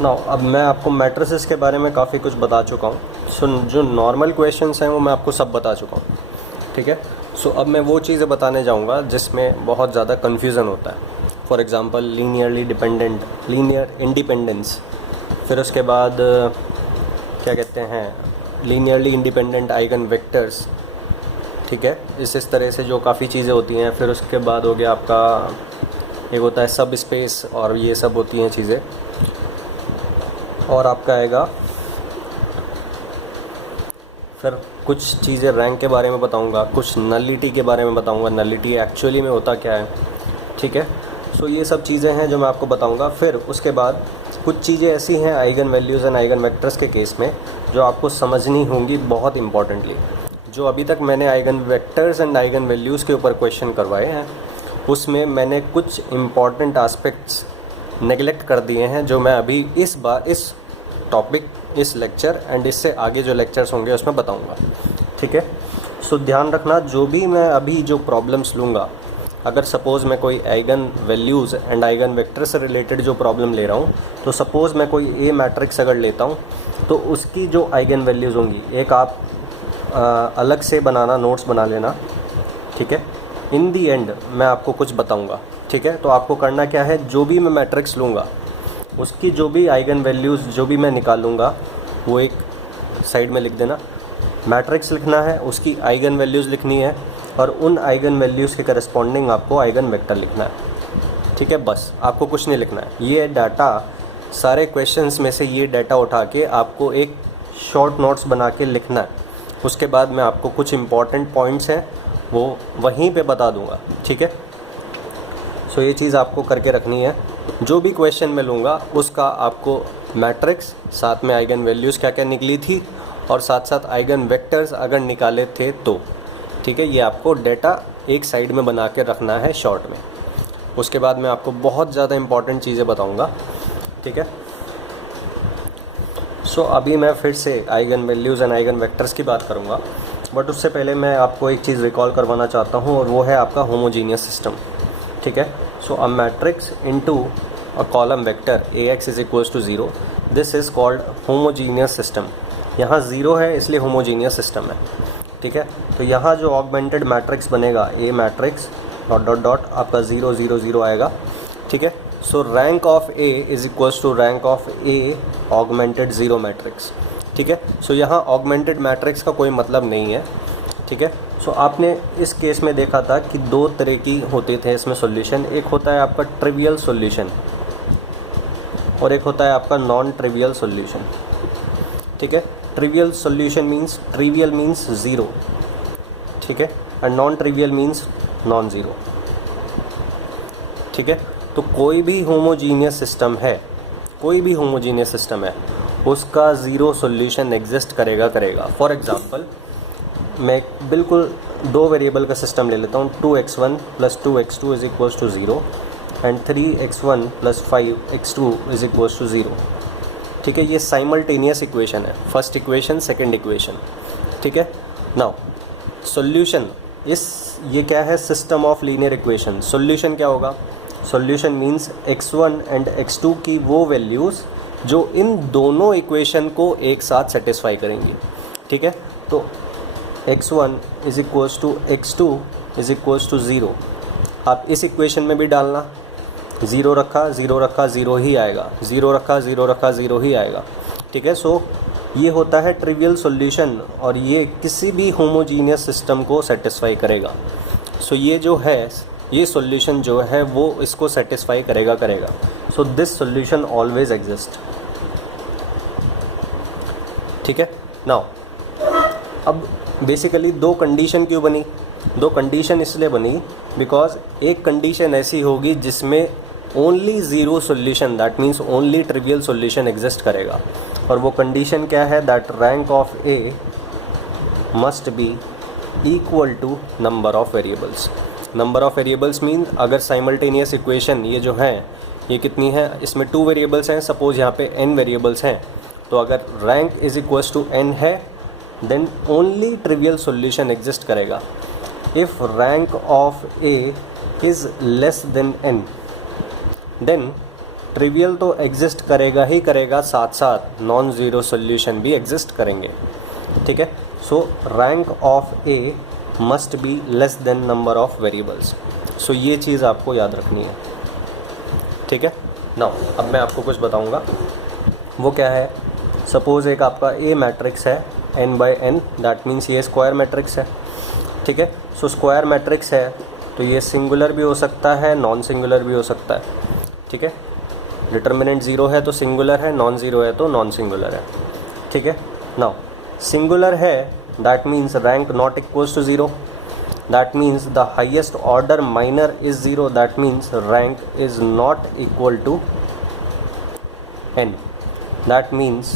ना अब मैं आपको मैट्रिसेस के बारे में काफ़ी कुछ बता चुका हूँ। सो जो नॉर्मल क्वेश्चंस हैं वो मैं आपको सब बता चुका हूँ, ठीक है। सो अब मैं वो चीज़ें बताने जाऊँगा जिसमें बहुत ज़्यादा कन्फ्यूज़न होता है। For example linearly dependent, linear independence, फिर उसके बाद क्या कहते हैं, लीनियरली इंडिपेंडेंट आइगन वेक्टर्स, ठीक है। इस तरह से जो काफ़ी चीज़ें होती हैं। फिर उसके बाद हो गया आपका एक होता है सब स्पेस, और ये सब होती हैं चीज़ें। और आपका आएगा फिर कुछ चीज़ें रैंक के बारे में बताऊंगा, कुछ नलिटी के बारे में बताऊंगा, नलिटी एक्चुअली में होता क्या है, ठीक है। सो ये सब चीज़ें हैं जो मैं आपको बताऊंगा। फिर उसके बाद कुछ चीज़ें ऐसी हैं eigen values and eigen vectors के केस में जो आपको समझनी होंगी बहुत इंपॉर्टेंटली। जो अभी तक मैंने eigen vectors and eigen values के ऊपर क्वेश्चन करवाए हैं उसमें मैंने कुछ इम्पॉर्टेंट आस्पेक्ट्स नेगलेक्ट कर दिए हैं, जो मैं अभी इस बार इस टॉपिक, इस लेक्चर एंड इससे आगे जो लेक्चर्स होंगे उसमें बताऊंगा, ठीक है। सो ध्यान रखना, जो भी मैं अभी जो प्रॉब्लम्स लूँगा, अगर सपोज़ मैं कोई eigen values and eigen vector से रिलेटेड जो प्रॉब्लम ले रहा हूँ, तो सपोज़ मैं कोई ए मैट्रिक्स अगर लेता हूँ तो उसकी जो आइगन वैल्यूज़ होंगी, एक आप अलग से बनाना, नोट्स बना लेना, ठीक है। इन दी एंड मैं आपको कुछ बताऊंगा, ठीक है। तो आपको करना क्या है, जो भी मैं मैट्रिक्स लूँगा उसकी जो भी आइगन वैल्यूज़ जो भी मैं निकालूँगा वो एक साइड में लिख देना। मैट्रिक्स लिखना है, उसकी आइगन वैल्यूज़ लिखनी है, और उन आइगन वैल्यूज़ के करस्पॉन्डिंग आपको आइगन वेक्टर लिखना है, ठीक है। बस आपको कुछ नहीं लिखना है। ये डाटा, सारे क्वेश्चंस में से ये डाटा उठा के आपको एक शॉर्ट नोट्स बना के लिखना है। उसके बाद मैं आपको कुछ इंपॉर्टेंट पॉइंट्स हैं वो वहीं पे बता दूंगा, ठीक है। सो ये चीज़ आपको करके रखनी है। जो भी क्वेश्चन मैं लूँगा उसका आपको मैट्रिक्स, साथ में आइगन वैल्यूज़ क्या क्या निकली थी, और साथ साथ आइगन वेक्टर्स अगर निकाले थे तो, ठीक है। ये आपको डेटा एक साइड में बना के रखना है शॉर्ट में। उसके बाद मैं आपको बहुत ज़्यादा इंपॉर्टेंट चीज़ें बताऊँगा, ठीक है। सो अभी मैं फिर से eigen values and eigen vectors की बात करूँगा, बट उससे पहले मैं आपको एक चीज़ रिकॉल करवाना चाहता हूँ, और वो है आपका होमोजीनियस सिस्टम, ठीक है। So a matrix into a column vector Ax is equals to 0, this is called homogeneous system. यहाँ 0 है इसलिए होमोजीनियस सिस्टम है, ठीक है। तो यहाँ जो ऑगमेंटेड मैट्रिक्स बनेगा, A matrix dot dot dot आपका 0 0 0 आएगा, ठीक है। So rank of A is equals to rank of A augmented 0 matrix, ठीक है। सो यहाँ ऑगमेंटेड मैट्रिक्स का कोई मतलब नहीं है, ठीक है। सो आपने इस केस में देखा था कि दो तरह की होते थे इसमें सॉल्यूशन। एक होता है आपका ट्रिवियल सॉल्यूशन और एक होता है आपका नॉन ट्रिवियल सॉल्यूशन, ठीक है। Trivial solution means, trivial means 0, ठीक है, and non trivial means non zero, ठीक है। तो कोई भी होमोजीनियस सिस्टम है, कोई भी होमोजीनियस सिस्टम है, उसका ज़ीरो सॉल्यूशन एग्जिस्ट करेगा। फॉर एग्जांपल मैं बिल्कुल दो वेरिएबल का सिस्टम ले लेता हूँ, 2x1 plus 2x2 is equals to 0 and 3x1 plus 5x2 is equals to 0, ठीक है। ये साइमल्टेनियस इक्वेशन है, फर्स्ट इक्वेशन सेकंड इक्वेशन, ठीक है। नाउ सॉल्यूशन, ये क्या है, system of linear equation. Solution क्या होगा, solution means x1 and x2 की वो वैल्यूज़ जो इन दोनों इक्वेशन को एक साथ सेटिस्फाई करेंगी, ठीक है। तो x1 is equals to x2 is equals to 0, आप इस इक्वेशन में भी डालना, 0 रखा 0 रखा 0 ही आएगा, 0 रखा 0 रखा 0 ही आएगा, ठीक है। सो ये होता है ट्रिवियल सॉल्यूशन, और ये किसी भी होमोजीनियस सिस्टम को सेटिस्फाई करेगा। सो ये जो है, ये सॉल्यूशन जो है वो इसको सेटिस्फाई करेगा। So this solution always exist, ठीक है। नाउ अब बेसिकली दो कंडीशन क्यों बनी, दो कंडीशन इसलिए बनी बिकॉज एक कंडीशन ऐसी होगी जिसमें only zero solution, that means only trivial solution exist करेगा, और वो कंडीशन क्या है, that rank of A must be equal to number of variables. Number of variables mean अगर साइमल्टेनियस इक्वेशन ये जो है ये कितनी है, इसमें 2 वेरिएबल्स हैं, सपोज यहाँ पे n वेरिएबल्स हैं, तो अगर rank is equals to n है then only trivial solution exist करेगा। If rank of a is less than n then trivial तो एग्जिस्ट करेगा ही करेगा, साथ साथ नॉन ज़ीरो सोल्यूशन भी एग्जिस्ट करेंगे, ठीक है। So rank of A must be less than number of variables. So ये चीज़ आपको याद रखनी है, ठीक है। नाउ अब मैं आपको कुछ बताऊंगा, वो क्या है। सपोज़ एक आपका ए मैट्रिक्स है n by n, that means ये स्क्वायर मैट्रिक्स है, ठीक है। सो स्क्वायर मैट्रिक्स है तो ये सिंगुलर भी हो सकता है, नॉन सिंगुलर भी हो सकता है, ठीक है। डिटर्मिनेंट ज़ीरो है तो सिंगुलर है, नॉन ज़ीरो है तो नॉन सिंगुलर है, ठीक है। नाउ सिंगुलर है that means rank not equals to zero, that means the highest order minor is 0, that means rank is not equal to n, that means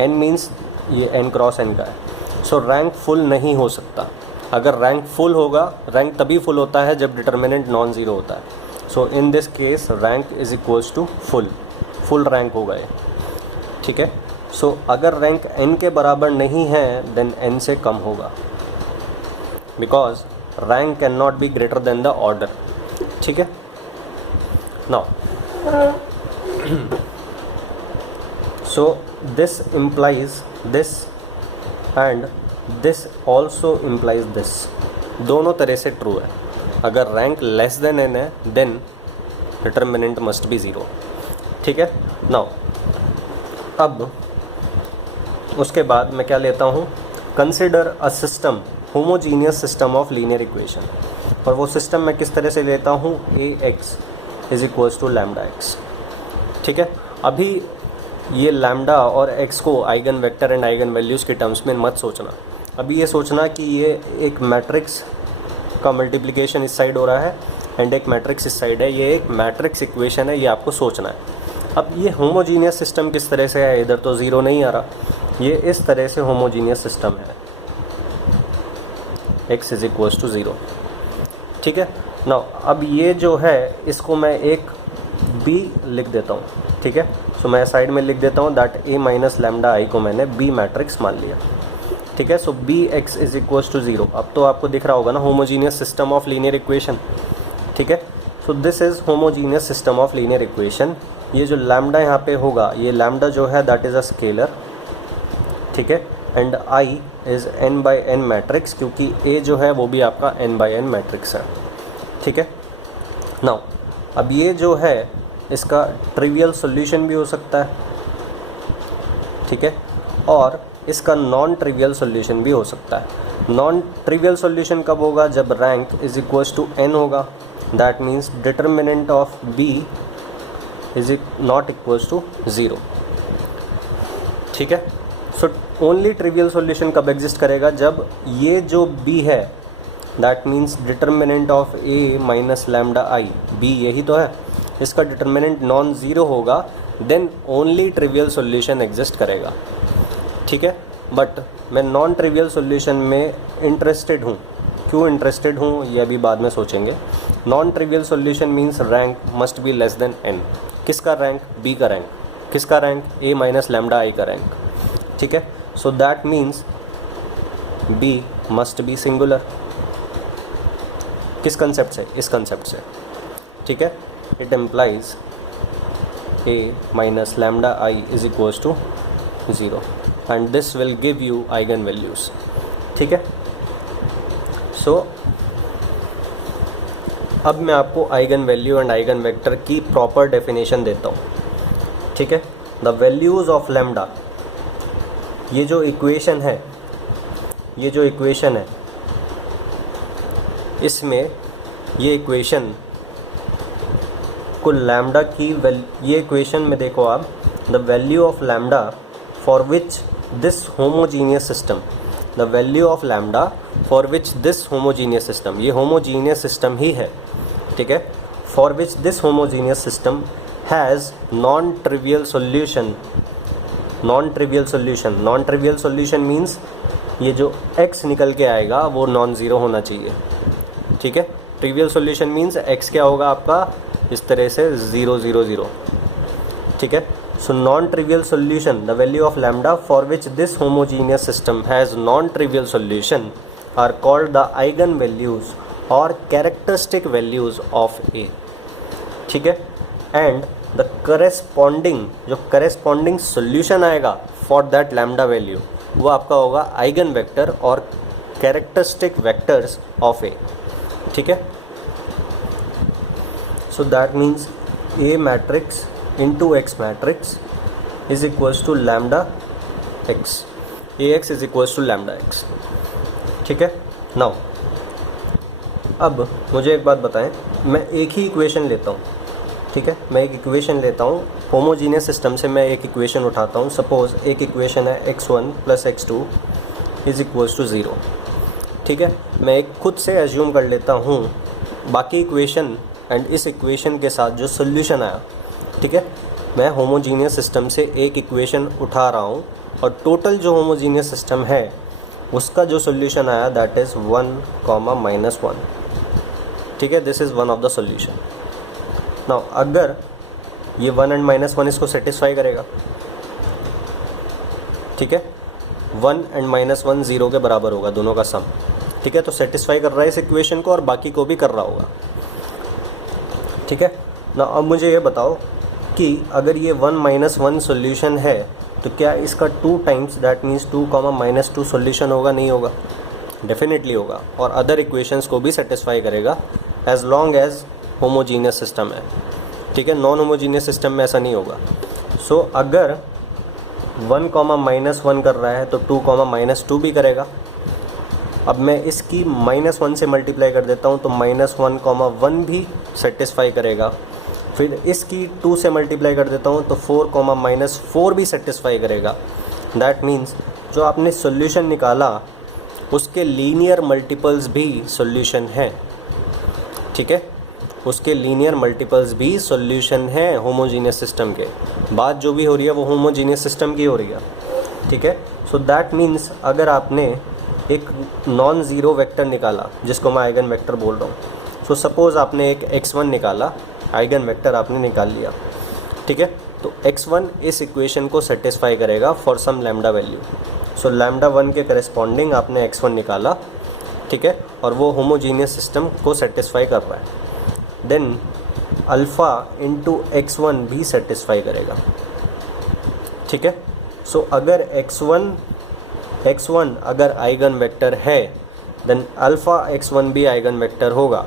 n means ये n cross n का है। So rank full नहीं हो सकता। अगर rank full होगा, rank तभी full होता है जब डिटर्मिनेंट नॉन ज़ीरो होता है। So in this case rank is equals to full rank होगा ये, ठीक है। सो अगर रैंक n के बराबर नहीं है देन n से कम होगा, because rank cannot be greater than the order, ठीक है। now so this implies this and this also implies this, दोनों तरह से ट्रू है। अगर रैंक लेस देन n है then determinant must be zero, ठीक है। now अब उसके बाद मैं क्या लेता हूँ, consider a system homogeneous system of linear equation, और वो सिस्टम मैं किस तरह से लेता हूँ, A X is equals to lambda X, ठीक है। अभी ये लैम्डा और एक्स को eigen vector and eigen values के टर्म्स में मत सोचना। अभी ये सोचना कि ये एक मैट्रिक्स का मल्टीप्लिकेशन इस साइड हो रहा है एंड एक मैट्रिक्स इस साइड है, ये एक मैट्रिक्स इक्वेशन है, ये आपको सोचना है। अब ये होमोजीनियस सिस्टम किस तरह से है, इधर तो ज़ीरो नहीं आ रहा, ये इस तरह से होमोजीनियस सिस्टम है, x is equals to zero, ठीक है। नाउ अब ये जो है इसको मैं एक b लिख देता हूँ, ठीक है। सो मैं साइड में लिख देता हूँ that a minus lambda I को मैंने b मैट्रिक्स मान लिया, ठीक है। So B X is equals to zero. अब तो आपको दिख रहा होगा ना homogeneous system of linear equation, ठीक है। So this is homogeneous system of linear equation. ये जो लैम्डा यहाँ पे होगा, ये लैम्डा जो है दैट इज़ अ स्केलर, ठीक है, and I is n by n matrix, क्योंकि a जो है वो भी आपका n बाई n मैट्रिक्स है, ठीक है। नाउ अब ये जो है इसका ट्रिवियल सॉल्यूशन भी हो सकता है, ठीक है, और इसका नॉन ट्रिवियल सॉल्यूशन भी हो सकता है। नॉन ट्रिवियल सॉल्यूशन कब होगा, जब rank is equals to n होगा, that means determinant of b is not equals to zero, ठीक है। सो ओनली ट्रिवियल सॉल्यूशन कब एग्जिस्ट करेगा, जब ये जो b है that means determinant of a minus lambda I, b यही तो है, इसका डिटर्मिनेंट नॉन ज़ीरो होगा, then only trivial solution exist करेगा, ठीक है। बट मैं नॉन ट्रिवियल सॉल्यूशन में इंटरेस्टेड हूँ। क्यों इंटरेस्टेड हूँ ये अभी बाद में सोचेंगे। Non trivial solution means rank must be less than n। किसका रैंक, b का रैंक। किसका rank, a minus lambda I का रैंक, ठीक है। So that means b must be singular. किस कंसेप्ट से, इस कंसेप्ट से, ठीक है। It implies a minus lambda I is equals to zero and this will give you eigen values, ठीक है। सो अब मैं आपको eigen value and eigen vector की प्रॉपर डेफिनेशन देता हूँ, ठीक है। द वैल्यूज़ ऑफ लैम्डा, ये जो इक्वेशन है, ये जो इक्वेशन है, इसमें ये इक्वेशन को लैम्डा की ये इक्वेशन में देखो आप, the value of lambda for which this homogeneous system, the value of lambda for which this homogeneous system, ये होमोजीनियस सिस्टम ही है, ठीक है। For which this homogeneous system has non trivial solution. Non trivial solution, non trivial solution means ये जो x निकल के आएगा वो नॉन ज़ीरो होना चाहिए, ठीक है। ट्रिवियल सॉल्यूशन मीन्स x क्या होगा आपका, इस तरह से 0 0 0, ठीक है। So non trivial solution, the value of lambda for which this homogeneous system has non trivial solution are called the eigen values और कैरेक्टरिस्टिक वैल्यूज़ ऑफ ए, ठीक है। एंड द करेस्पॉन्डिंग सोल्यूशन आएगा फॉर दैट लैम्डा वैल्यू, वो आपका होगा eigen vector और characteristic vectors of A. ठीक है, so that means A matrix into X matrix is equals to lambda X, A X is equals to lambda X. ठीक है, now अब मुझे एक बात बताएं, मैं एक ही इक्वेशन लेता हूँ। ठीक है, मैं एक इक्वेशन लेता हूँ होमोजीनियस सिस्टम से, मैं एक इक्वेशन उठाता हूँ। सपोज़ एक इक्वेशन है x1 + x2 is equals to 0। ठीक है, मैं एक खुद से एज्यूम कर लेता हूँ बाकी इक्वेशन एंड इस इक्वेशन के साथ जो सोल्यूशन आया। ठीक है, मैं होमोजीनियस सिस्टम से एक इक्वेशन उठा रहा हूँ और टोटल जो होमोजीनियस सिस्टम है उसका जो सोल्यूशन आया दैट इज़ 1, -1। ठीक है, this is one of the solution. Now अगर ये 1 एंड -1 इसको सेटिस्फाई करेगा, ठीक है, 1 एंड -1 0 के बराबर होगा दोनों का सम। ठीक है, तो सेटिस्फाई कर रहा है इस इक्वेशन को और बाकी को भी कर रहा होगा। ठीक है ना, अब मुझे ये बताओ कि अगर ये 1 -1 सोल्यूशन है तो क्या इसका 2 टाइम्स दैट मीन्स 2, -2 सोल्यूशन होगा? नहीं होगा, डेफिनेटली होगा, और अदर इक्वेशंस को भी सेटिस्फाई करेगा as long as homogeneous system है। ठीक है, नॉन होमोजीनियस सिस्टम में ऐसा नहीं होगा। सो अगर 1, -1 कर रहा है तो 2, -2 भी करेगा। अब मैं इसकी -1 से मल्टीप्लाई कर देता हूँ तो -1, 1 भी सेटिस्फाई करेगा। फिर इसकी 2 से मल्टीप्लाई कर देता हूँ तो 4, -4 भी सेटिस्फाई करेगा। दैट मीन्स जो आपने सॉल्यूशन निकाला उसके लीनियर मल्टीपल्स भी सॉल्यूशन है। ठीक है, उसके लीनियर मल्टीपल्स भी सॉल्यूशन है होमोजीनियस सिस्टम के। बात जो भी हो रही है वो होमोजीनियस सिस्टम की हो रही है। ठीक है, सो दैट मीन्स अगर आपने एक नॉन ज़ीरो वेक्टर निकाला जिसको मैं आइगन वेक्टर बोल रहा हूँ, सो सपोज़ आपने एक x1 निकाला, आइगन वेक्टर आपने निकाल लिया। ठीक है, तो x1 इस इक्वेशन को सेटिस्फाई करेगा for some lambda value. So lambda 1 के करस्पॉन्डिंग आपने x1 निकाला। ठीक है, और वो होमोजीनियस सिस्टम को सेटिस्फाई कर रहा है। देन अल्फ़ा इंटू x1 भी सेटिस्फाई करेगा। ठीक है, सो अगर x1 अगर आइगन वेक्टर है देन अल्फ़ा x1 भी आइगन वेक्टर होगा।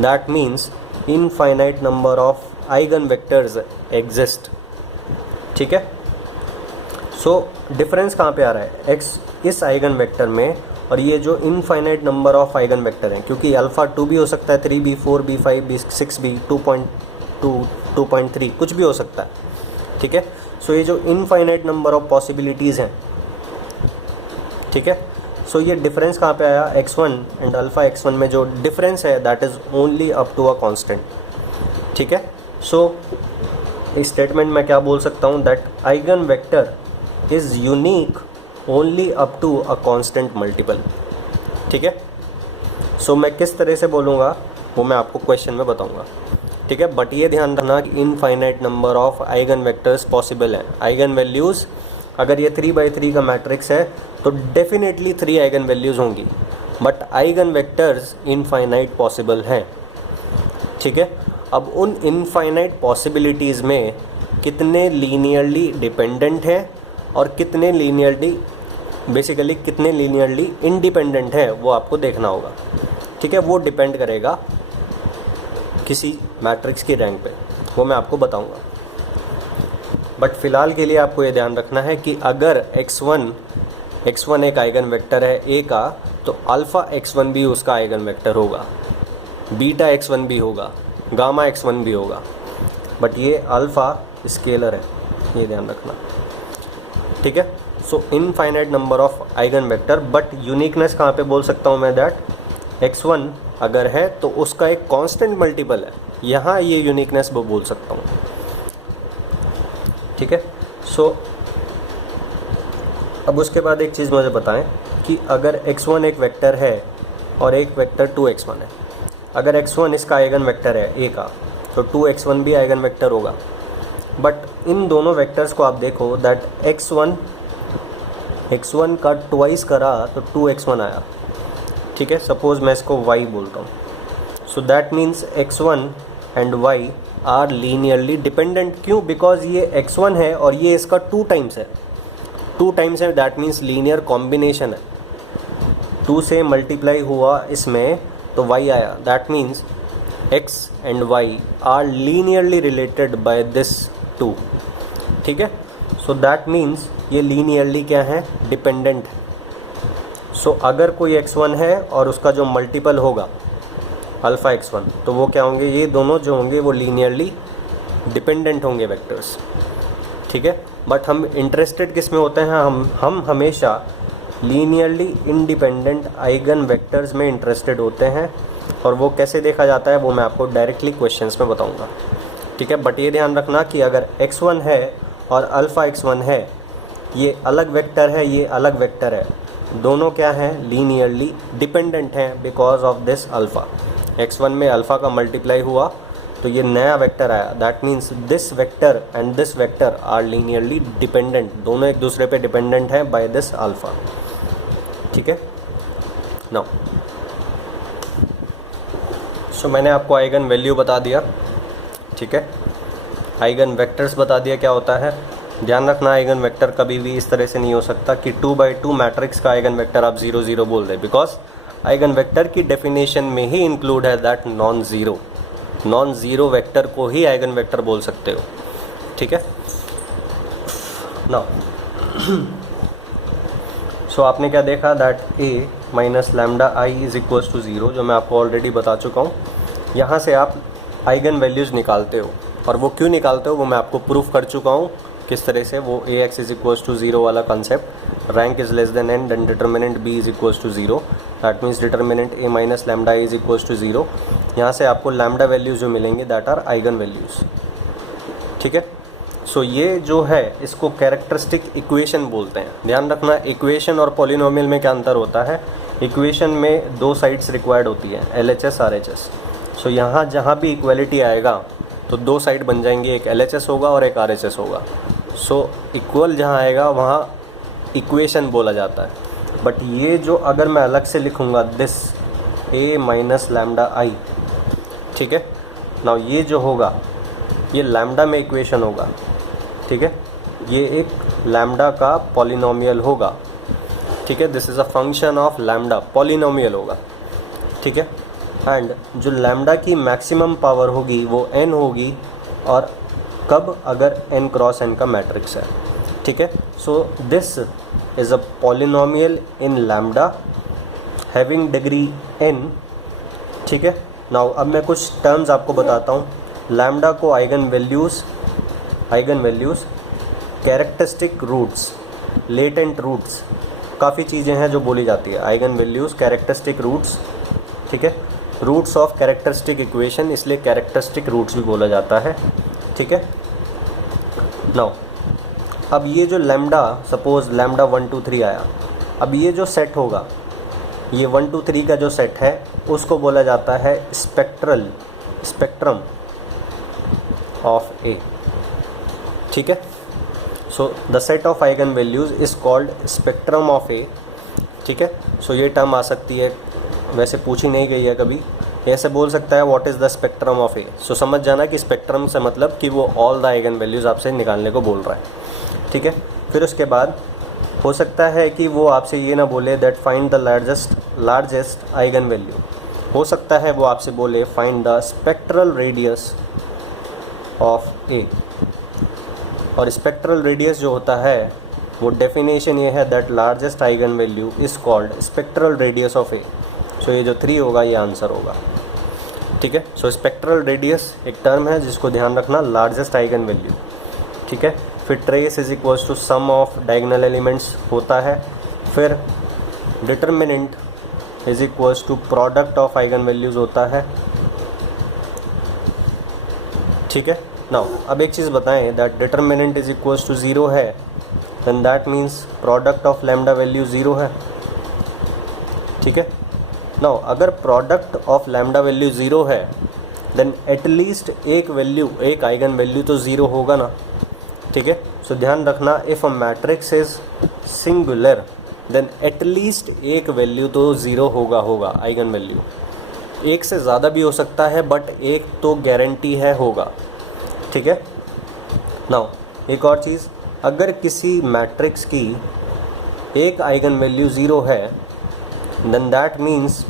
That means infinite number of eigen vectors exist. ठीक है, सो डिफरेंस कहाँ पे आ रहा है? x इस आइगन वेक्टर में और ये जो infinite number of eigen vector हैं, क्योंकि अल्फ़ा 2 भी हो सकता है, 3 भी, 4 भी, 5 भी, 6 भी, 2.2, 2.3 कुछ भी हो सकता है। ठीक है, सो ये जो इनफाइनाइट नंबर ऑफ पॉसिबिलिटीज़ हैं। ठीक है, सो ये डिफरेंस कहाँ पे आया? x1 एंड अल्फ़ा x1 में जो डिफरेंस है that is only up to a constant. ठीक है, सो इस स्टेटमेंट में क्या बोल सकता हूँ? That eigen vector is unique only up to a constant multiple. ठीक है, सो मैं किस तरह से बोलूँगा वो मैं आपको क्वेश्चन में बताऊँगा। ठीक है, बट ये ध्यान रखना कि infinite number of eigen vectors possible हैं। आइगन वैल्यूज़ अगर ये 3×3 का मैट्रिक्स है तो डेफिनेटली 3 आइगन वैल्यूज़ होंगी, but eigen vectors infinite possible हैं। ठीक है, अब उन इनफाइनाइट पॉसिबिलिटीज़ में कितने लीनियरली डिपेंडेंट हैं और कितने लीनियरली इंडिपेंडेंट है वो आपको देखना होगा। ठीक है, वो डिपेंड करेगा किसी मैट्रिक्स की रैंक पे, वो मैं आपको बताऊंगा। बट फ़िलहाल के लिए आपको ये ध्यान रखना है कि अगर x1 एक आइगन वेक्टर है a का, तो अल्फ़ा x1 भी उसका आइगन वेक्टर होगा, बीटा x1 भी होगा, गामा x1 भी होगा। बट ये अल्फ़ा स्केलर है, ये ध्यान रखना। ठीक है, so infinite number of eigen vector, but uniqueness कहाँ पे बोल सकता हूँ मैं? दैट x1 अगर है तो उसका एक कांस्टेंट मल्टीपल है, यहाँ ये यूनिकनेस वो बोल सकता हूँ। ठीक है, सो अब उसके बाद एक चीज़ मुझे बताएं कि अगर x1 एक वेक्टर है और एक वेक्टर 2x1 है, अगर x1 इसका आइगन वेक्टर है a का, तो 2x1 भी आइगन वेक्टर होगा। बट इन दोनों वेक्टर्स को आप देखो दैट x1 का ट्वाइस करा तो 2x1 आया। ठीक है, सपोज़ मैं इसको y बोलता हूँ, so that means x1 and y are linearly dependent. क्यों? बिकॉज ये x1 है और ये इसका 2 टाइम्स है, 2 टाइम्स है, दैट मीन्स लीनियर कॉम्बिनेशन है। 2 से मल्टीप्लाई हुआ इसमें तो y आया, that means x and y are linearly related by this 2। ठीक है, सो दैट मीन्स ये लीनियरली क्या है? डिपेंडेंट है। सो अगर कोई x1 है और उसका जो मल्टीपल होगा अल्फ़ा x1, तो वो क्या होंगे? ये दोनों जो होंगे वो लीनियरली डिपेंडेंट होंगे वेक्टर्स। ठीक है, बट हम इंटरेस्टेड किस में होते हैं? हम हमेशा लीनियरली इंडिपेंडेंट आइगन वेक्टर्स में इंटरेस्टेड होते हैं। और वो कैसे देखा जाता है वो मैं आपको डायरेक्टली क्वेश्चंस में बताऊंगा। ठीक है, बट ये ध्यान रखना कि अगर x1 है और अल्फ़ा x1 है, ये अलग वेक्टर है, ये अलग वेक्टर है, दोनों क्या हैं? लीनियरली डिपेंडेंट हैं because of this alpha. x1 में अल्फ़ा का मल्टीप्लाई हुआ तो ये नया वेक्टर आया, that means this vector and this vector are linearly dependent, दोनों एक दूसरे पे डिपेंडेंट हैं बाय दिस अल्फ़ा। ठीक है, नाउ सो मैंने आपको आइगन वैल्यू बता दिया। ठीक है, आइगन वेक्टर्स बता दिया क्या होता है। ध्यान रखना, आइगन वेक्टर कभी भी इस तरह से नहीं हो सकता कि 2×2 मैट्रिक्स का आइगन वेक्टर आप 0 0 बोल दें, बिकॉज आइगन वेक्टर की डेफिनेशन में ही इंक्लूड है दैट नॉन ज़ीरो वेक्टर को ही आइगन वेक्टर बोल सकते हो। ठीक है, नाउ सो आपने क्या देखा? That a minus lambda i is equals to 0, जो मैं आपको ऑलरेडी बता चुका हूँ। यहाँ से आप आइगन वैल्यूज़ निकालते हो, और वो क्यों निकालते हो वो मैं आपको प्रूफ कर चुका हूँ किस तरह से। वो ax इज इक्वल्स टू 0 वाला concept, rank is less than n and determinant b is equals to 0, that means determinant a minus lambda i is equals to 0। यहाँ से आपको लैम्डा वैल्यूज़ जो मिलेंगे दैट आर आइगन वैल्यूज़। ठीक है, सो ये जो है इसको कैरेक्टरिस्टिक इक्वेशन बोलते हैं। ध्यान रखना, इक्वेशन और पॉलिनोमियल में क्या अंतर होता है? इक्वेशन में 2 साइड्स रिक्वायर्ड होती है, LHS RHS। सो यहाँ जहाँ भी इक्वलिटी आएगा तो 2 साइड बन जाएंगे, एक LHS होगा और एक RHS होगा। सो इक्वल जहाँ आएगा वहाँ इक्वेशन बोला जाता है। बट ये जो अगर मैं अलग से लिखूँगा this a minus lambda i, ठीक है, नाउ ये जो होगा ये लैम्डा में इक्वेशन होगा। ठीक है, ये एक लैम्डा का पॉलिनोमियल होगा। ठीक है, this is a function of lambda, polynomial होगा। ठीक है, एंड जो लैम्डा की मैक्सिमम पावर होगी वो n होगी, और कब? अगर n क्रॉस n का मैट्रिक्स है। ठीक है, so this is a polynomial in lambda having degree n। ठीक है, नाउ अब मैं कुछ टर्म्स आपको बताता हूँ। लैम्डा को eigen values, characteristic roots, latent roots, काफ़ी चीज़ें हैं जो बोली जाती है। आइगन वैल्यूज़, कैरेक्टरिस्टिक रूट्स, ठीक है, रूट्स ऑफ कैरेक्टरिस्टिक इक्वेशन, इसलिए कैरेक्टरिस्टिक रूट्स भी बोला जाता है। ठीक है, नाउ अब ये जो लैम्डा, सपोज लैम्डा 1 2 3 आया, अब ये जो सेट होगा, ये 1 2 3 का जो सेट है उसको बोला जाता है स्पेक्ट्रम ऑफ ए। ठीक है, so the set of eigen values is called spectrum of A. ठीक है, सो ये टर्म आ सकती है, वैसे पूछी नहीं गई है कभी, ऐसे बोल सकता है what is the spectrum of A. So समझ जाना कि स्पेक्ट्रम से मतलब कि वो ऑल द आइगन वैल्यूज़ आपसे निकालने को बोल रहा है। ठीक है, फिर उसके बाद हो सकता है कि वो आपसे ये ना बोले that find the largest eigen value, हो सकता है वो आपसे बोले find the spectral radius of A. और स्पेक्ट्रल रेडियस जो होता है वो डेफिनेशन ये है that largest eigen value is called spectral radius of A. So ये जो 3 होगा ये आंसर होगा। ठीक है, सो स्पेक्ट्रल रेडियस एक टर्म है जिसको ध्यान रखना, लार्जेस्ट आइगन वैल्यू। ठीक है, फिर trace is equals to sum of diagonal elements होता है, फिर determinant is equals to product of eigen values होता है। ठीक है, नाउ अब एक चीज़ बताएं, that determinant is equals to 0 है, then that means product of lambda value 0 है। ठीक है, नाउ अगर प्रोडक्ट ऑफ लैम्डा वैल्यू 0 है देन एटलीस्ट एक आइगन वैल्यू तो 0 होगा ना। ठीक है, सो ध्यान रखना, if a matrix is singular then at least एक वैल्यू तो 0 होगा आइगन वैल्यू। एक से ज़्यादा भी हो सकता है बट एक तो गारंटी है होगा। ठीक है। नाउ एक और चीज़, अगर किसी मैट्रिक्स की एक आइगन वैल्यू 0 है, then that means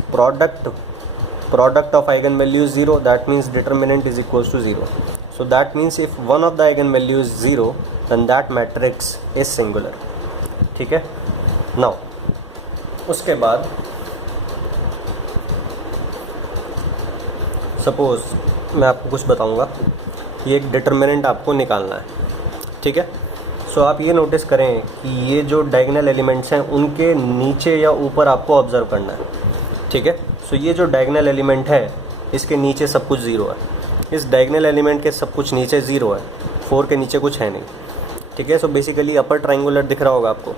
product of eigenvalue is 0, that means determinant is equals to 0. So that means if one of the eigenvalue is 0, then that matrix is singular. ठीक है। now उसके बाद suppose मैं आपको कुछ बताऊंगा, ये एक डिटर्मिनेंट आपको निकालना है, ठीक है। सो आप ये नोटिस करें कि ये जो डायगोनल एलिमेंट्स हैं उनके नीचे या ऊपर आपको ऑब्जर्व करना है, ठीक है। सो ये जो डायगोनल एलिमेंट है इसके नीचे सब कुछ 0 है, इस डायगोनल एलिमेंट के सब कुछ नीचे 0 है, 4 के नीचे कुछ है नहीं, ठीक है। सो बेसिकली अपर ट्रायंगुलर दिख रहा होगा आपको,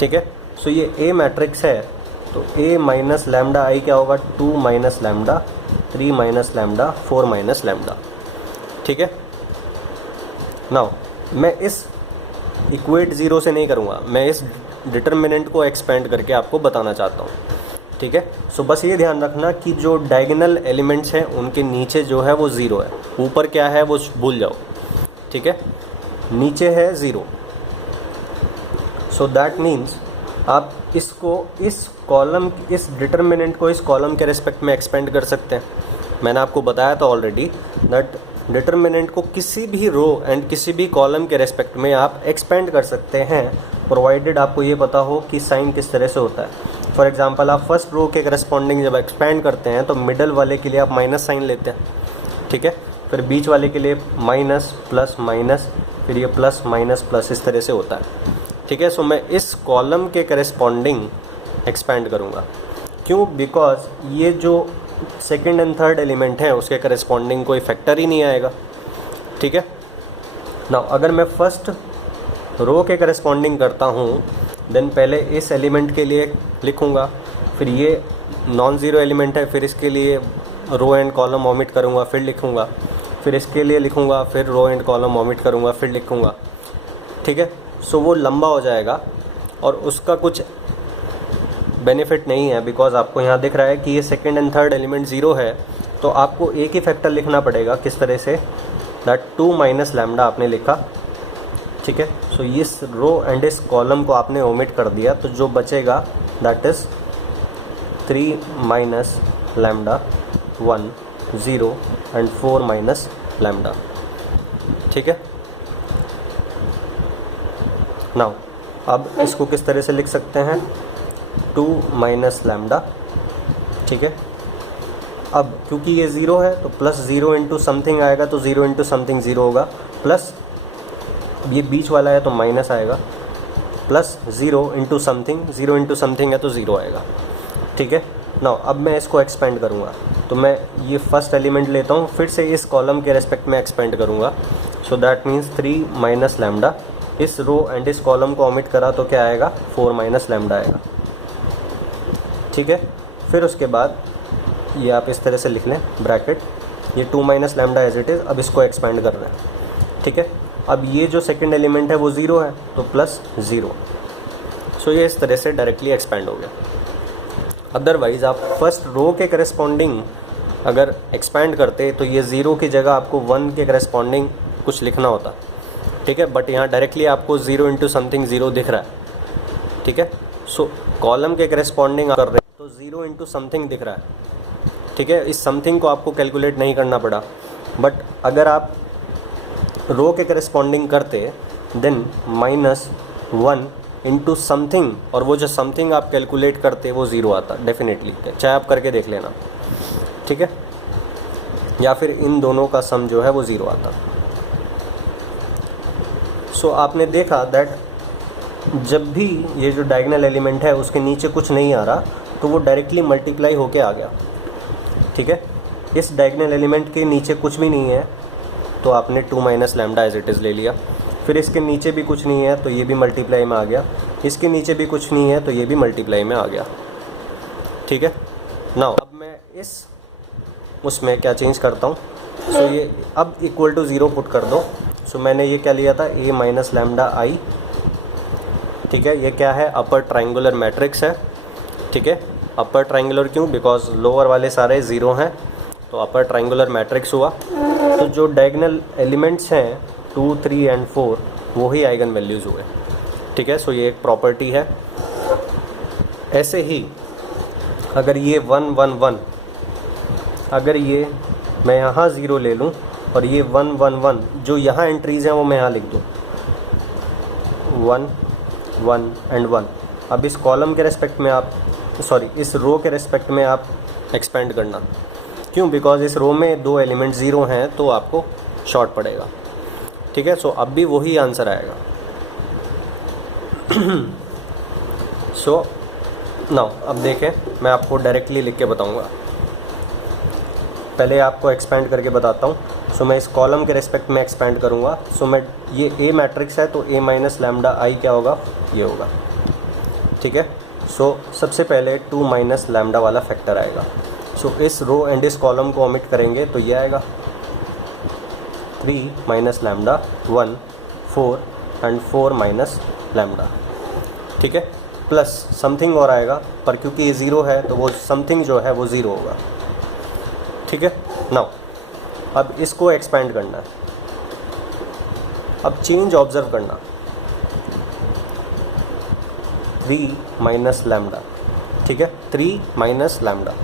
ठीक है। सो ये ए मैट्रिक्स है, तो ए माइनस लैम्डा आई क्या होगा, 2 minus lambda, 3 minus lambda, 4 minus lambda, ठीक है। नाउ मैं इस इक्वेट 0 से नहीं करूँगा, मैं इस डिटर्मिनेंट को एक्सपेंड करके आपको बताना चाहता हूँ, ठीक है। सो बस ये ध्यान रखना कि जो डायगोनल एलिमेंट्स हैं उनके नीचे जो है वो 0 है, ऊपर क्या है वो भूल जाओ, ठीक है। नीचे है 0, सो दैट मीन्स आप इसको इस कॉलम, इस डिटर्मिनेंट को इस कॉलम के रिस्पेक्ट में एक्सपेंड कर सकते हैं। मैंने आपको बताया था ऑलरेडी दैट डिटर्मिनेंट को किसी भी रो एंड किसी भी कॉलम के रेस्पेक्ट में आप एक्सपेंड कर सकते हैं, प्रोवाइडेड आपको ये पता हो कि साइन किस तरह से होता है। फॉर एग्जांपल आप फर्स्ट रो के करस्पॉन्डिंग जब एक्सपेंड करते हैं तो मिडल वाले के लिए आप माइनस साइन लेते हैं, ठीक है। फिर बीच वाले के लिए माइनस प्लस माइनस, फिर ये प्लस माइनस प्लस, इस तरह से होता है, ठीक है। सो मैं इस कॉलम के करस्पॉन्डिंग एक्सपेंड करूँगा, क्यों, बिकॉज ये जो सेकेंड एंड थर्ड एलिमेंट है उसके करस्पॉन्डिंग कोई फैक्टर ही नहीं आएगा, ठीक है। नाउ अगर मैं फर्स्ट रो के करस्पॉन्डिंग करता हूँ, देन पहले इस एलिमेंट के लिए लिखूँगा, फिर ये नॉन ज़ीरो एलिमेंट है, फिर इसके लिए रो एंड कॉलम ओमिट करूँगा, फिर लिखूँगा, फिर इसके लिए लिखूँगा, फिर रो एंड कॉलम ओमिट करूँगा, फिर लिखूँगा, ठीक है। सो वो लंबा हो जाएगा और उसका कुछ बेनिफिट नहीं है, बिकॉज आपको यहाँ दिख रहा है कि ये सेकेंड एंड थर्ड एलिमेंट 0 है, तो आपको एक ही फैक्टर लिखना पड़ेगा। किस तरह से, दैट 2 माइनस लैम्डा आपने लिखा, ठीक है। सो इस रो एंड इस कॉलम को आपने ओमिट कर दिया, तो जो बचेगा that is 3 minus lambda 1 0 and 4 minus lambda, ठीक है। नाउ अब इसको किस तरह से लिख सकते हैं, 2 माइनस लैम्डा, ठीक है। अब क्योंकि ये 0 है तो प्लस 0 इंटू समथिंग आएगा, तो 0 इंटू समथिंग 0 होगा, प्लस ये बीच वाला है तो माइनस आएगा, plus 0 into something, 0 into something है तो 0 आएगा, ठीक है। नाउ अब मैं इसको एक्सपेंड करूँगा, तो मैं ये फर्स्ट एलिमेंट लेता हूँ, फिर से इस कॉलम के रेस्पेक्ट में एक्सपेंड करूँगा। सो दैट मीन्स 3 माइनस लैम्डा, इस रो एंड इस कॉलम को ओमिट करा तो क्या आएगा, 4 माइनस लैम्डा आएगा, ठीक है। फिर उसके बाद ये आप इस तरह से लिख लें ब्रैकेट, ये 2 minus lambda as it is, अब इसको एक्सपेंड कर रहे हैं, ठीक है। अब ये जो सेकंड एलिमेंट है वो 0 है, तो प्लस 0। सो ये इस तरह से डायरेक्टली एक्सपेंड हो गया। अदरवाइज़ आप फर्स्ट रो के करस्पॉन्डिंग अगर एक्सपेंड करते तो ये 0 की जगह आपको 1 के करस्पॉन्डिंग कुछ लिखना होता, ठीक है। बट यहाँ डायरेक्टली आपको 0 इंटू समथिंग 0 दिख रहा है, ठीक है। सो कॉलम के करस्पॉन्डिंग कर रहे हैं तो 0 इंटू समथिंग दिख रहा है, ठीक है। इस समथिंग को आपको कैलकुलेट नहीं करना पड़ा, बट अगर आप रो के करस्पॉन्डिंग करते देन माइनस 1 इंटू समथिंग, और वो जो समथिंग आप कैलकुलेट करते वो 0 आता डेफिनेटली, चाहे आप करके देख लेना, ठीक है। या फिर इन दोनों का सम जो है वो 0 आता। सो आपने देखा दैट जब भी ये जो डायगोनल एलिमेंट है उसके नीचे कुछ नहीं आ रहा तो वो डायरेक्टली मल्टीप्लाई होके आ गया, ठीक है। इस डायगोनल एलिमेंट के नीचे कुछ भी नहीं है तो आपने 2 minus lambda as it is ले लिया, फिर इसके नीचे भी कुछ नहीं है तो ये भी मल्टीप्लाई में आ गया, इसके नीचे भी कुछ नहीं है तो ये भी मल्टीप्लाई में आ गया, ठीक है। नाउ अब मैं इस उसमें क्या चेंज करता हूँ, सो ये अब इक्वल टू 0 पुट कर दो। सो मैंने ये क्या लिया था, a माइनस लैम्डा आई, ठीक है। ये क्या है, अपर ट्रायंगुलर मैट्रिक्स है, ठीक है। अपर ट्रायंगुलर क्यों, बिकॉज लोअर वाले सारे 0 हैं, तो अपर ट्रायंगुलर मैट्रिक्स हुआ। तो तो जो डायगोनल एलिमेंट्स हैं 2, 3 एंड 4 वो ही आइगन वैल्यूज़ हुए। ठीक है, सो ये एक प्रॉपर्टी है। ऐसे ही अगर ये 1, 1, 1, अगर ये मैं यहाँ 0 ले लूँ और ये 1, 1, 1 जो यहाँ एंट्रीज़ हैं वो मैं यहाँ लिख दूँ 1, 1 एंड 1। अब इस कॉलम के रेस्पेक्ट में आप इस रो के रेस्पेक्ट में आप एक्सपेंड करना। क्यों? बिकॉज इस रो में 2 एलिमेंट 0 हैं तो आपको शॉर्ट पड़ेगा। ठीक है, सो अब भी वही आंसर आएगा। सो नाउ अब देखें, मैं आपको डायरेक्टली लिख के बताऊंगा। पहले आपको एक्सपेंड करके बताता हूँ। सो मैं इस कॉलम के रेस्पेक्ट में एक्सपेंड करूँगा। सो मैं ये ए मैट्रिक्स है तो a माइनस लैम्डा आई क्या होगा, ये होगा। ठीक है, सो सबसे पहले 2 माइनस लैम्डा वाला फैक्टर आएगा। सो इस रो एंड इस कॉलम को ओमिट करेंगे तो ये आएगा 3 minus lambda 1, 4 and 4 minus lambda. ठीक है, प्लस समथिंग और आएगा, पर क्योंकि ये 0 है तो वो समथिंग जो है वो 0 होगा। ठीक है, नाउ अब इसको एक्सपेंड करना है। अब चेंज ऑब्जर्व करना, 3 माइनस लैम्डा। ठीक है, 3 माइनस लैम्डा,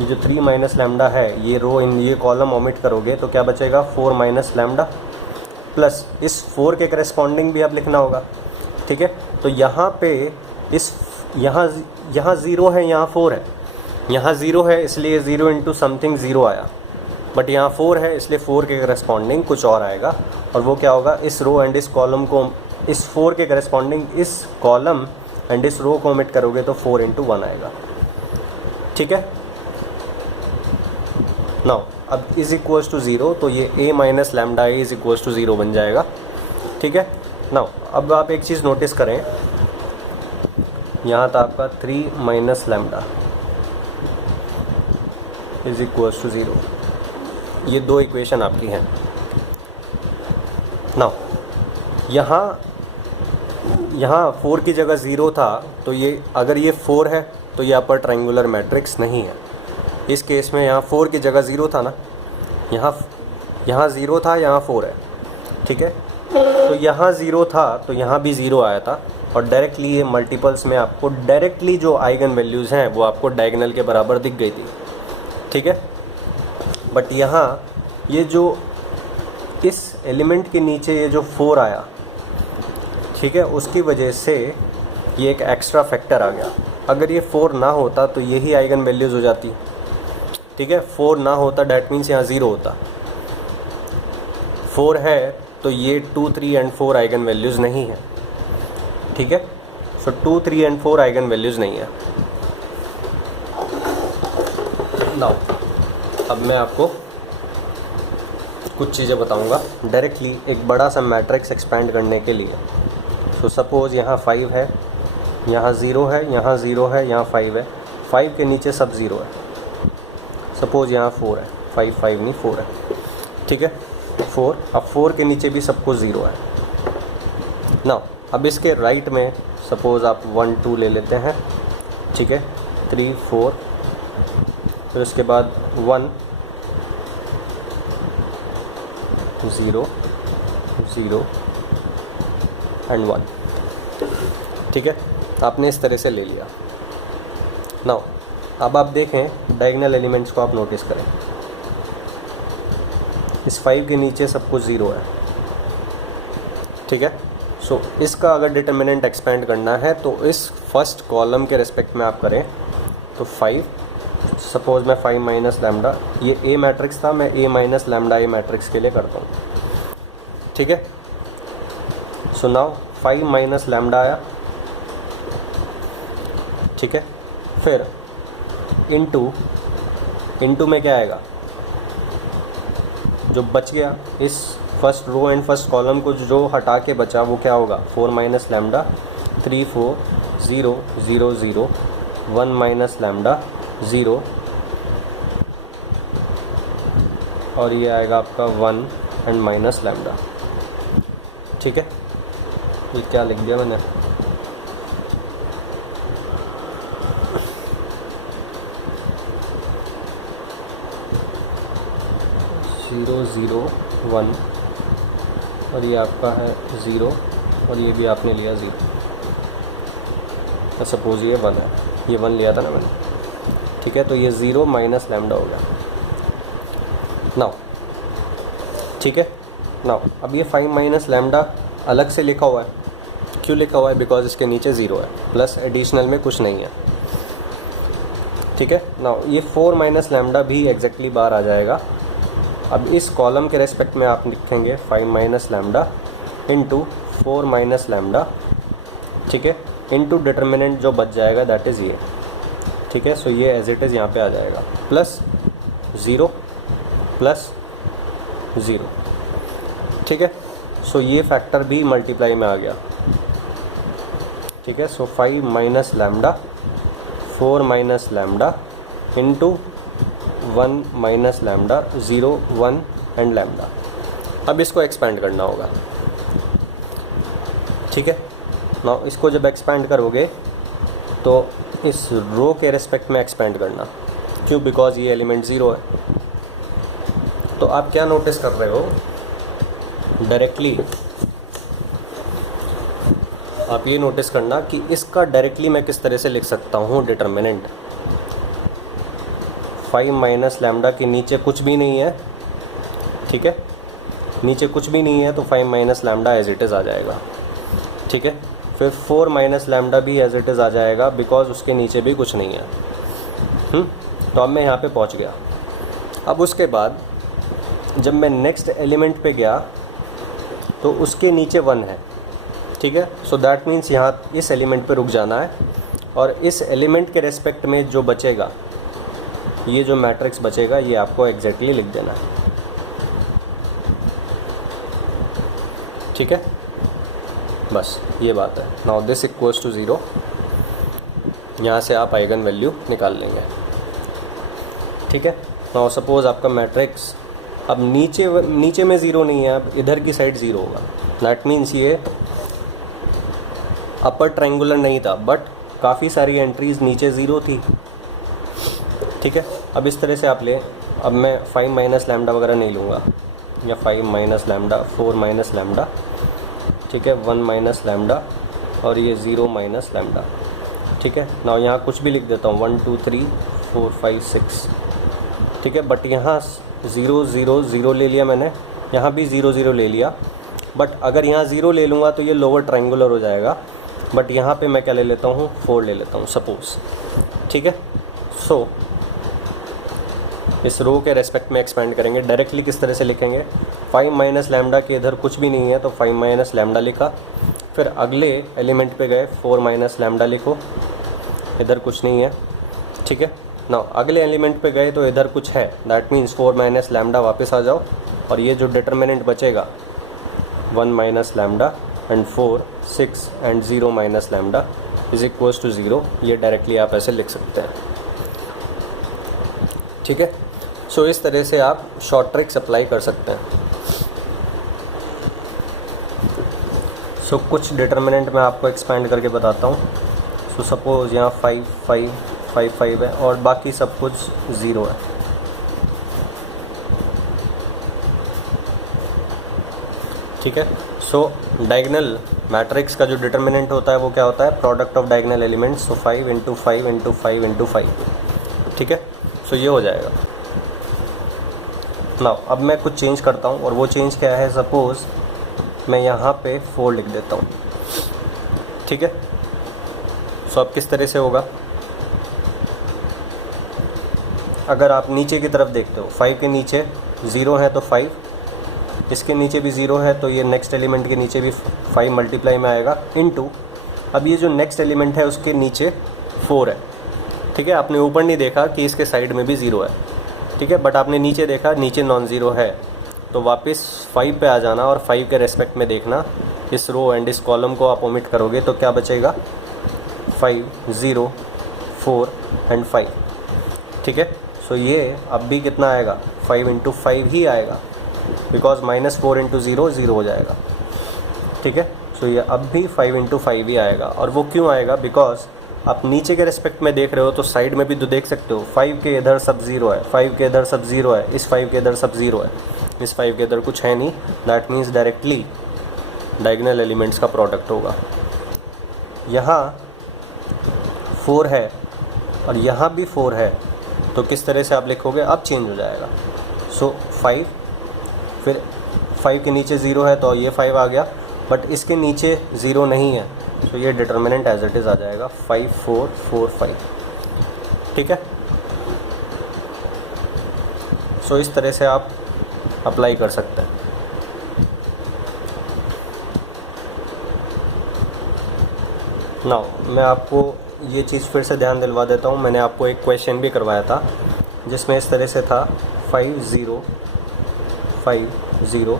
ये जो 3 माइनस लैम्डा है ये रो इन ये कॉलम ओमिट करोगे तो क्या बचेगा 4 माइनस लैम्डा, प्लस इस 4 के करस्पॉन्डिंग भी आप लिखना होगा। ठीक है, तो यहाँ पे यहाँ 0 है, यहाँ 4 है। यहाँ 0 है इसलिए 0 इंटू समथिंग 0 आया, बट यहाँ 4 है इसलिए 4 के करस्पॉन्डिंग कुछ और आएगा। और वो क्या होगा, इस रो एंड इस कॉलम को, इस 4 के करस्पॉन्डिंग इस कॉलम एंड इस रो को ओमिट करोगे तो 4 इंटू 1 आएगा। ठीक है, नाउ अब इज इक्वल्स टू 0 तो ये a minus lambda A is equals to 0 बन जाएगा। ठीक है, नाउ अब आप एक चीज़ नोटिस करें, यहाँ था आपका 3 minus lambda is equals to 0। ये 2 इक्वेशन आपकी हैं। नाउ यहाँ 4 की जगह 0 था तो ये अगर ये 4 है तो ये अपर ट्रायंगुलर मैट्रिक्स नहीं है। इस केस में यहाँ 4 की जगह 0 था ना, यहाँ 0 था, यहाँ 4 है। ठीक है, तो यहाँ 0 था तो यहाँ भी 0 आया था, और डायरेक्टली ये मल्टीपल्स में आपको डायरेक्टली जो आइगन वैल्यूज़ हैं वो आपको डायगोनल के बराबर दिख गई थी। ठीक है, बट यहाँ ये जो इस एलिमेंट के नीचे ये जो 4 आया, ठीक है, उसकी वजह से ये एक एक्स्ट्रा फैक्टर आ गया। अगर ये 4 ना होता तो यही आइगन वैल्यूज़ हो जाती। ठीक है, 4 ना होता डैट मीन्स यहाँ 0 होता। 4 है तो ये 2, 3 एंड 4 आइगन वैल्यूज़ नहीं है। ठीक है, सो 2, 3 एंड 4 आइगन वैल्यूज़ नहीं है। नाउ अब मैं आपको कुछ चीज़ें बताऊंगा डायरेक्टली एक बड़ा सा मैट्रिक्स एक्सपेंड करने के लिए। सो सपोज़ यहाँ 5 है, यहाँ 0 है, यहाँ 0 है, यहाँ 5 है, 5 के नीचे सब 0 है। सपोज़ यहाँ 4 है, 5 नहीं 4 है। ठीक है, 4, अब 4 के नीचे भी सब कुछ 0 है। नाउ अब इसके राइट में सपोज़ आप 1, 2 ले लेते हैं। ठीक है, 3, 4, फिर उसके बाद 1, 0, 0 एंड 1। ठीक है, आपने इस तरह से ले लिया। नाउ अब आप देखें डायगोनल एलिमेंट्स को आप नोटिस करें। इस 5 के नीचे सब कुछ 0 है। ठीक है, सो इसका अगर डिटर्मिनेंट एक्सपेंड करना है तो इस फर्स्ट कॉलम के रिस्पेक्ट में आप करें तो 5, सपोज़ मैं 5 माइनस लैम्डा, ये ए मैट्रिक्स था, मैं a minus lambda A matrix के लिए करता हूँ। ठीक है, सो नाउ 5 माइनस लैम्डा आया। ठीक है, फिर इनटू में क्या आएगा, जो बच गया इस first row and first column को जो हटा के बचा वो क्या होगा, 4 माइनस लैम्डा 3, 4, 0, 0, 0, 1 माइनस लैम्डा 0, और ये आएगा आपका 1 एंड माइनस लैम्डा। ठीक है, ये क्या लिख दिया मैंने, 0 0 1 और ये आपका है 0 और ये भी आपने लिया 0। तो सपोज़ ये 1 है, ये 1 लिया था ना मैंने, ठीक है। तो ये 0 माइनस लैम्डा हो गया नाउ, ठीक है। नाउ अब ये 5 माइनस लैम्डा अलग से लिखा हुआ है, क्यों लिखा हुआ है? बिकॉज इसके नीचे 0 है प्लस एडिशनल में कुछ नहीं है, ठीक है। नाउ ये 4 माइनस लैम्डा भी एग्जैक्टली बाहर आ जाएगा। अब इस कॉलम के रेस्पेक्ट में आप लिखेंगे 5 minus lambda into 4 minus lambda, ठीक है, इंटू डिटर्मिनेंट जो बच जाएगा दैट इज़ ये, ठीक है। सो ये एज इट इज़ यहाँ पे आ जाएगा प्लस 0 प्लस 0, ठीक है। सो ये फैक्टर भी मल्टीप्लाई में आ गया, ठीक है। सो 5 minus lambda 4 minus lambda into 1 minus lambda 0 1 and lambda. अब इसको एक्सपेंड करना होगा, ठीक है। नाउ इसको जब एक्सपेंड करोगे तो इस रो के रेस्पेक्ट में एक्सपेंड करना, क्यों? बिकॉज ये एलिमेंट 0 है। तो आप क्या नोटिस कर रहे हो? डायरेक्टली आप ये नोटिस करना कि इसका डायरेक्टली मैं किस तरह से लिख सकता हूँ डिटर्मिनेंट। 5 माइनस लैम्डा के नीचे कुछ भी नहीं है, ठीक है, नीचे कुछ भी नहीं है, तो 5 minus lambda as it is आ जाएगा, ठीक है। फिर 4 माइनस लैम्डा भी एज इट इज़ आ जाएगा बिकॉज उसके नीचे भी कुछ नहीं है। तो अब मैं यहाँ पे पहुँच गया। अब उसके बाद जब मैं नेक्स्ट एलिमेंट पे गया तो उसके नीचे 1 है, ठीक है। सो दैट मीन्स यहाँ इस एलिमेंट पे रुक जाना है और इस एलिमेंट के रेस्पेक्ट में जो बचेगा, ये जो मैट्रिक्स बचेगा, ये आपको एग्जैक्टली लिख देना है, ठीक है। बस ये बात है। नाउ दिस इक्वल्स टू 0, यहाँ से आप आइगन वैल्यू निकाल लेंगे, ठीक है। नाउ सपोज़ आपका मैट्रिक्स अब नीचे में 0 नहीं है, अब इधर की साइड 0 होगा। दैट मीन्स ये अपर ट्रायंगुलर नहीं था, बट काफ़ी सारी एंट्रीज नीचे 0 थी, ठीक है। अब इस तरह से आप ले, अब मैं 5 माइनस लैम्डा वगैरह नहीं लूँगा, या 5 माइनस लैम्डा 4 माइनस लैम्डा, ठीक है, 1 माइनस लैम्डा और ये 0 माइनस लैम्डा, ठीक है। ना यहाँ कुछ भी लिख देता हूँ 1 2 3 4 5 6, ठीक है। बट यहाँ 0 0 0 ले लिया मैंने, यहाँ भी 0 0 ले लिया, बट अगर यहाँ 0 ले लूँगा तो ये लोअर ट्रायंगुलर हो जाएगा, बट यहाँ पे मैं क्या ले लेता हूँ 4 ले लेता हूँ सपोज़, ठीक है। सो इस रो के रेस्पेक्ट में एक्सपेंड करेंगे। डायरेक्टली किस तरह से लिखेंगे? 5 माइनस लैम्डा के इधर कुछ भी नहीं है तो 5 माइनस लैम्डा लिखा, फिर अगले एलिमेंट पे गए 4 माइनस लैम्डा लिखो, इधर कुछ नहीं है, ठीक है ना। अगले एलिमेंट पे गए तो इधर कुछ है, दैट मीन्स 4 माइनस लैम्डा वापस आ जाओ और ये जो डिटर्मिनेंट बचेगा 1 minus lambda and 4 6 and 0 minus lambda is equals to 0। ये डायरेक्टली आप ऐसे लिख सकते हैं, ठीक है। सो इस तरह से आप शॉर्ट ट्रिक्स अप्लाई कर सकते हैं। सो कुछ डिटर्मिनेंट मैं आपको एक्सपेंड करके बताता हूँ। सो सपोज़ यहाँ 5 5 5 5 है और बाकी सब कुछ 0 है, ठीक है। सो डायगोनल मैट्रिक्स का जो डिटर्मिनेंट होता है वो क्या होता है? Product of diagonal elements. So 5 into 5 into 5 into 5, ठीक है। सो ये हो जाएगा। नाउ अब मैं कुछ चेंज करता हूँ और वो चेंज क्या है? सपोज़ मैं यहाँ पे 4 लिख देता हूँ, ठीक है। सो अब किस तरह से होगा? अगर आप नीचे की तरफ देखते हो 5 के नीचे 0 है तो 5, इसके नीचे भी 0 है तो ये नेक्स्ट एलिमेंट के नीचे भी 5 मल्टीप्लाई में आएगा इनटू, अब ये जो नेक्स्ट एलिमेंट है उसके नीचे 4 है, ठीक है। आपने ऊपर नहीं देखा कि इसके साइड में भी 0 है, ठीक है, बट आपने नीचे देखा नीचे नॉन ज़ीरो है, तो वापस 5 पे आ जाना और 5 के रेस्पेक्ट में देखना इस रो एंड इस कॉलम को आप ओमिट करोगे तो क्या बचेगा? 5 0 4 एंड 5, ठीक है। सो ये अब भी कितना आएगा? 5 इंटू 5 ही आएगा, बिकॉज -4 इंटू 0 0 हो जाएगा, ठीक है। सो ये अब भी 5 इंटू 5 ही आएगा। और वो क्यों आएगा? बिकॉज आप नीचे के रेस्पेक्ट में देख रहे हो तो साइड में भी तो देख सकते हो, 5 के इधर सब 0 है, 5 के इधर सब 0 है, इस 5 के इधर सब 0 है, इस 5 के अंदर कुछ है नहीं, that means directly diagonal elements का प्रोडक्ट होगा। यहाँ 4 है और यहाँ भी 4 है, तो किस तरह से आप लिखोगे, अब चेंज हो जाएगा। सो 5, फिर 5 के नीचे 0 है तो ये 5 आ गया, बट इसके नीचे 0 नहीं है, तो ये डिटर्मिनेंट एज इट इज़ आ जाएगा 5 4 4 5। ठीक है, सो इस तरह से आप अप्लाई कर सकते हैं। नाउ मैं आपको ये चीज़ फिर से ध्यान दिलवा देता हूँ। मैंने आपको एक क्वेश्चन भी करवाया था जिसमें इस तरह से था 5 0 5 0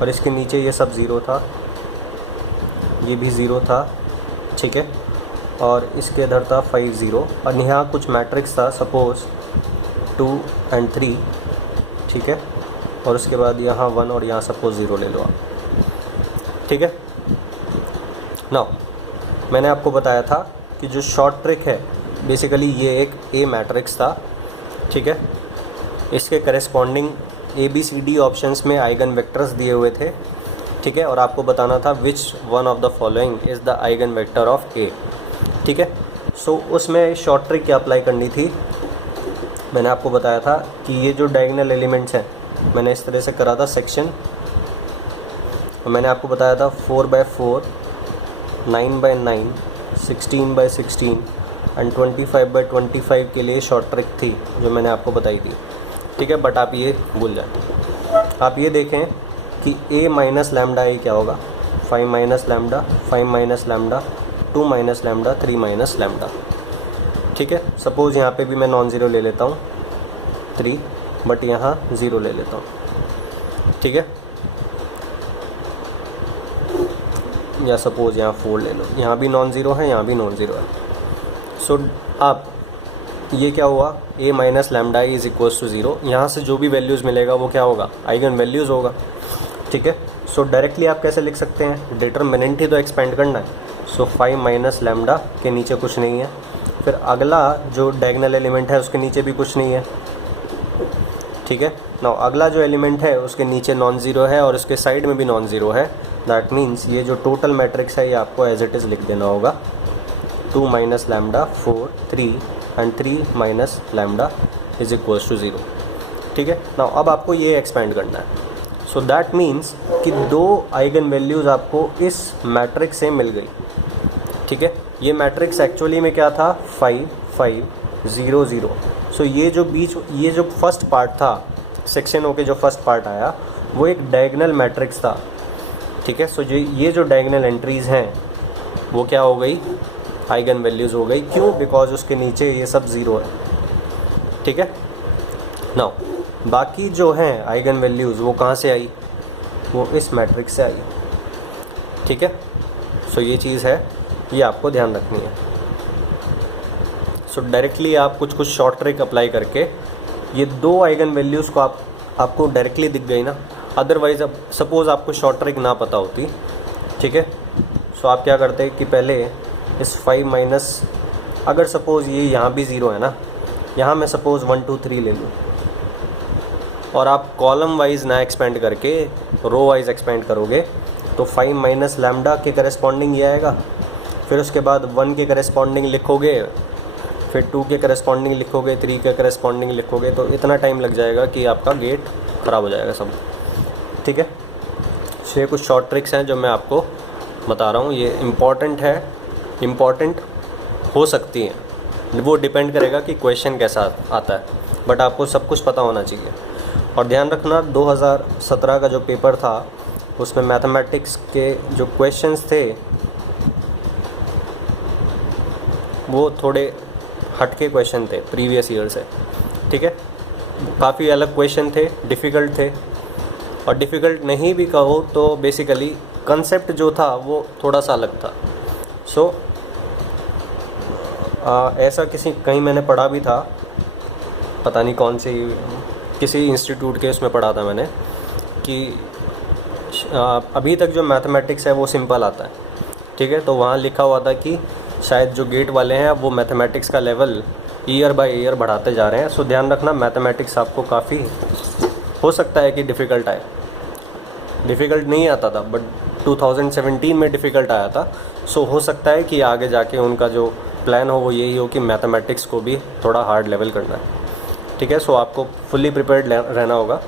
और इसके नीचे ये सब 0 था, ये भी 0 था, ठीक है, और इसके इधर था 5 0 और यहाँ कुछ मैट्रिक्स था, सपोज़ 2 और 3, ठीक है, और उसके बाद यहाँ 1 और यहाँ सपोज़ 0 ले लो आप। ठीक है, नाउ मैंने आपको बताया था कि जो शॉर्ट ट्रिक है, बेसिकली ये एक ए मैट्रिक्स था, ठीक है, इसके करेस्पॉन्डिंग ABCD ऑप्शंस में आइगन वेक्टर्स दिए हुए थे, ठीक है, और आपको बताना था which one of the following is the eigen vector of A. ठीक है, सो उसमें शॉर्ट ट्रिक क्या अप्लाई करनी थी, मैंने आपको बताया था कि ये जो डायगोनल एलिमेंट्स हैं, मैंने इस तरह से करा था सेक्शन, और मैंने आपको बताया था 4/4 9/9 16/16 एंड 25/25 के लिए शॉर्ट ट्रिक थी जो मैंने आपको बताई थी। ठीक है, बट आप ये भूल जाए। आप ये देखें कि a माइनस लैम्डा ए क्या होगा, 5 minus lambda 5 minus lambda 2 minus lambda 3 minus lambda. ठीक है, सपोज़ यहाँ पे भी मैं नॉन ज़ीरो ले लेता हूँ 3, बट यहाँ 0 ले लेता हूँ। ठीक है, या सपोज़ यहाँ 4 ले लो, यहाँ भी नॉन ज़ीरो है, यहाँ भी नॉन ज़ीरो है। सो आप ये क्या हुआ, a minus lambda is equals to 0, यहाँ से जो भी वैल्यूज़ मिलेगा वो क्या होगा, आइगन वैल्यूज़ होगा। ठीक है, सो डायरेक्टली आप कैसे लिख सकते हैं, डिटरमिनेंट ही तो एक्सपेंड करना है। सो 5 माइनस लैम्डा के नीचे कुछ नहीं है, फिर अगला जो डायगोनल एलिमेंट है उसके नीचे भी कुछ नहीं है। ठीक है, नाउ अगला जो एलिमेंट है उसके नीचे नॉन ज़ीरो है और उसके साइड में भी नॉन ज़ीरो है, दैट मीन्स ये जो टोटल मैट्रिक्स है ये आपको एज इट इज़ लिख देना होगा, 2 minus lambda 4 3 and 3 minus lambda is equals to 0। ठीक है, नाउ अब आपको ये एक्सपेंड करना है। सो दैट मीन्स कि 2 आइगन वैल्यूज़ आपको इस मैट्रिक्स से मिल गई। ठीक है, ये मैट्रिक्स एक्चुअली में क्या था, 5 5 0 0। सो ये जो फर्स्ट पार्ट था सेक्शन ओ के, जो फर्स्ट पार्ट आया वो एक डायगोनल मैट्रिक्स था। ठीक है, सो ये जो डायगोनल एंट्रीज़ हैं वो क्या हो गई, आइगन वैल्यूज़ हो गई। क्यों, बिकॉज उसके नीचे ये सब 0 है। ठीक है, नाउ बाकी जो हैं आइगन वैल्यूज़ वो कहाँ से आई, वो इस मैट्रिक्स से आई। ठीक है, सो ये चीज़ है, ये आपको ध्यान रखनी है। सो डायरेक्टली आप कुछ शॉर्ट ट्रिक अप्लाई करके ये 2 आइगन वैल्यूज़ को आपको डायरेक्टली दिख गई ना। अदरवाइज़ अब सपोज़ आपको शॉर्ट ट्रिक ना पता होती, ठीक है, सो आप क्या करते कि पहले इस 5 माइनस, अगर सपोज़ ये यहाँ भी 0 है ना, यहाँ मैं सपोज़ 1 2 3 ले लूँ और आप कॉलम वाइज ना एक्सपेंड करके रो वाइज एक्सपेंड करोगे तो 5 माइनस लैम्डा के करस्पॉन्डिंग ये आएगा, फिर उसके बाद 1 के करस्पॉन्डिंग लिखोगे, फिर 2 के करस्पॉन्डिंग लिखोगे, 3 के करस्पॉन्डिंग लिखोगे, तो इतना टाइम लग जाएगा कि आपका गेट ख़राब हो जाएगा सब। ठीक है, ये कुछ शॉर्ट ट्रिक्स हैं जो मैं आपको बता रहा हूँ, ये इम्पॉर्टेंट है, इम्पॉर्टेंट हो सकती हैं, वो डिपेंड करेगा कि क्वेश्चन कैसा आता है, बट आपको सब कुछ पता होना चाहिए। और ध्यान रखना 2017 का जो पेपर था उसमें मैथमेटिक्स के जो क्वेश्चंस थे वो थोड़े हटके क्वेश्चन थे प्रीवियस ईयर से। ठीक है, काफ़ी अलग क्वेश्चन थे, डिफ़िकल्ट थे, और डिफ़िकल्ट नहीं भी कहो तो बेसिकली कंसेप्ट जो था वो थोड़ा सा अलग था। सो ऐसा कहीं मैंने पढ़ा भी था, पता नहीं कौन सी, किसी इंस्टीट्यूट के उसमें पढ़ा था मैंने कि अभी तक जो मैथमेटिक्स है वो सिंपल आता है। ठीक है, तो वहाँ लिखा हुआ था कि शायद जो गेट वाले हैं वो मैथमेटिक्स का लेवल ईयर बाय ईयर बढ़ाते जा रहे हैं। सो ध्यान रखना, मैथमेटिक्स आपको काफ़ी हो सकता है कि डिफ़िकल्ट आए, डिफ़िकल्ट नहीं आता था बट 2017 में डिफ़िकल्ट आया था। सो हो सकता है कि आगे जाके उनका जो प्लान हो वो यही हो कि मैथमेटिक्स को भी थोड़ा हार्ड लेवल करना है। ठीक है, सो आपको फुल्ली प्रिपेयर्ड रहना होगा।